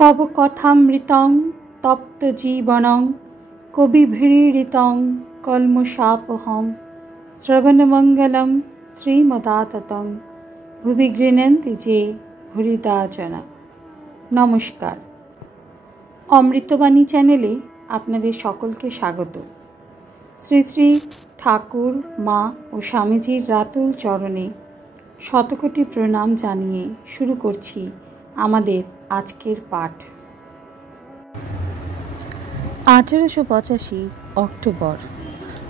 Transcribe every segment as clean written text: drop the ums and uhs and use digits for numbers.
तव कथामृतं तप्तजीवनं कविभिरीडितं कल्मषापहं श्रवणमङ्गलं श्रीमदाततं भुवि गृह्णन्ति जे भूरिदा जना। नमस्कार, अमृतबाणी चैनेले आपनादेर सकलके स्वागत। श्री श्री ठाकुर मा और स्वामीजीर रातुल चरणे शतकोटी प्रणाम जानिए शुरू करछि आमादेर आजकेर पाठ। 1885 अक्टोबर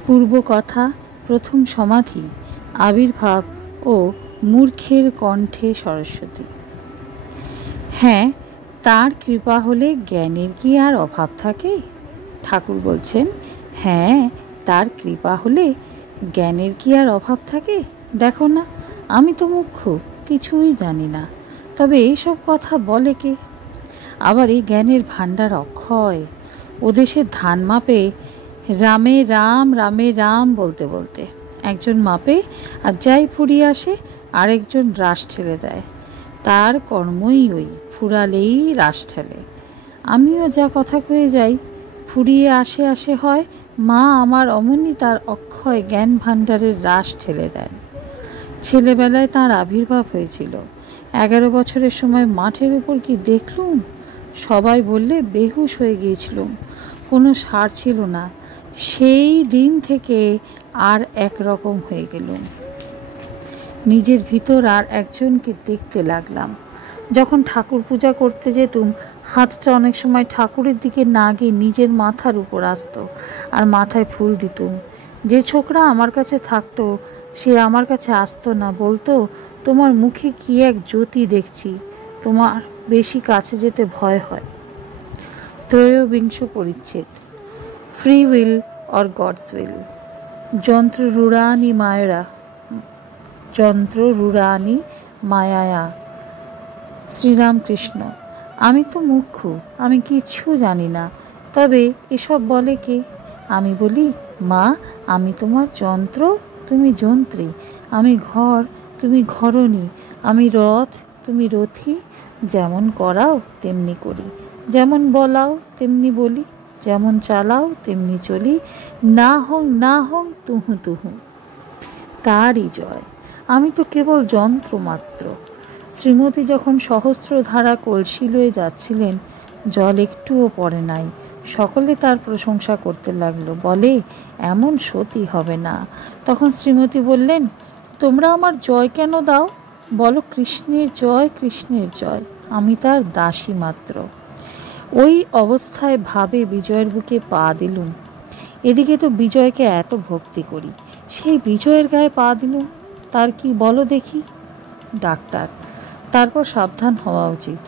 पूर्वकथा प्रथम समाधि आविर्भाव ओ मूर्खेर कण्ठे सरस्वती। हाँ, तार कृपा होले ज्ञानेर कि आर अभाव थाके? ठाकुर बोलছেন, हाँ, तार कृपा होले ज्ञानेर कि आर अभाव थाके? देखो ना, आमी तो मूर्ख, किछुई जानी ना, तबे এই সব কথা বলে কে? আবার এই জ্ঞানের ভান্ডার অক্ষয়। ও দেশে ধান মাপে রামে রাম রামে রাম বলতে বলতে একজন মাপে, আর যাই ফুরিয়ে আসে আরেকজন রাশ ঠেলে দেয়। তার কর্মই ওই, ফুরালেই রাশ ঠেলে। আমিও যা কথা কয়ে যাই, ফুরিয়ে আসে আসে হয় মা আমার অমনি তার অক্ষয় জ্ঞান ভান্ডারের রাশ ঠেলে দেন। ছেলেবেলায় তার আবির্ভাব হয়েছিল। 11 বছরের সময় মাঠের উপর কি দেখলুম, সবাই বললে বেহুশ হয়ে গিয়েছিলাম, কোনো সার ছিল না। সেই দিন থেকে আর একরকম হয়ে গেলুম। নিজের ভিতর আর একজনকে দেখতে লাগলাম। যখন ঠাকুর পূজা করতে যেতুম, হাতটা অনেক সময় ঠাকুরের দিকে না গিয়ে নিজের মাথার উপর আসতো, আর মাথায় ফুল দিতুম। যে ছোকরা আমার কাছে থাকতো সে আমার কাছে আসতো না, বলতো তোমার মুখে কি এক জ্যোতি দেখছি, তোমার বেশি কাছে যেতে ভয় হয়। ত্রয়োবিংশ পরিচ্ছেদ, free will or God's will. যন্ত্র রূঢ়ানি মায়ায়া। শ্রীরামকৃষ্ণ, আমি তো মূর্খ, আমি কিচ্ছু জানি না, তবে এসব বলে কে? আমি বলি, মা আমি তোমার যন্ত্র, তুমি যন্ত্রী, আমি ঘর, তুমি ঘরণী, আমি রথ, তুমি রথী। যেমন করাও তেমনি করি, যেমন বলাও তেমনি বলি, যেমন চালাও তেমনি চলি, না হং তুহু তুহু। তারই জয়, আমি তো কেবল যন্ত্র মাত্র। শ্রীমতী যখন সহস্রধারা কলসি লয়ে যাচ্ছিলেন, জল একটুও পড়ে নাই। সকলে তার প্রশংসা করতে লাগলো, বলে এমন সতী হবে না। তখন শ্রীমতী বললেন, তোমরা আমার জয় কেন দাও? বলো কৃষ্ণের জয়, কৃষ্ণের জয়, আমি তার দাসী মাত্র। ওই অবস্থায় ভাবে বিজয়ের বুকে পা দিলুম। এদিকে তো বিজয়কে এত ভক্তি করি, সেই বিজয়ের গায়ে পা দিলুম, তার কি বলো দেখি? ডাক্তার, তারপর সাবধান হওয়া উচিত।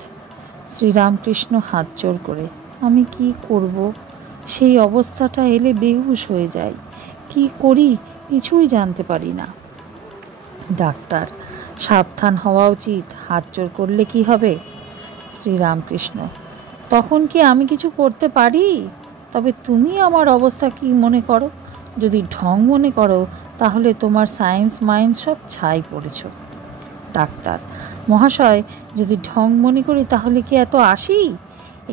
শ্রীরামকৃষ্ণ হাত জোর করে, আমি কি করব? সেই অবস্থাটা এলে বেহুশ হয়ে যাই, কি করি কিছুই জানতে পারি না। ডাক্তার, সাবধান হওয়া উচিত, হাত জোর করলে কি হবে? শ্রীরামকৃষ্ণ, তখন কি আমি কিছু করতে পারি? তবে তুমি আমার অবস্থা কি মনে করো? যদি ঢং মনে করো তাহলে তোমার সায়েন্স মাইন্স সব ছাই পড়েছ। ডাক্তার, মহাশয় যদি ঢং মনে করি তাহলে কি এত আসি?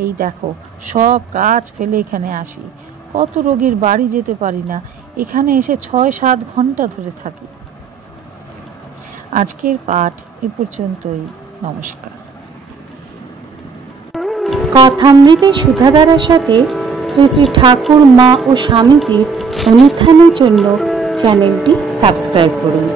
এই দেখো, সব কাজ ফেলে এখানে আসি। কত রোগীর বাড়ি যেতে পারি না, এখানে এসে 6-7 ঘন্টা ধরে থাকি। আজকের পাঠ এ পর্যন্তই। নমস্কার। কথামৃতের সুধাধারার সাথে শ্রী শ্রী ঠাকুর মা ও স্বামীজির অনুধ্যানের জন্য চ্যানেলটি সাবস্ক্রাইব করুন।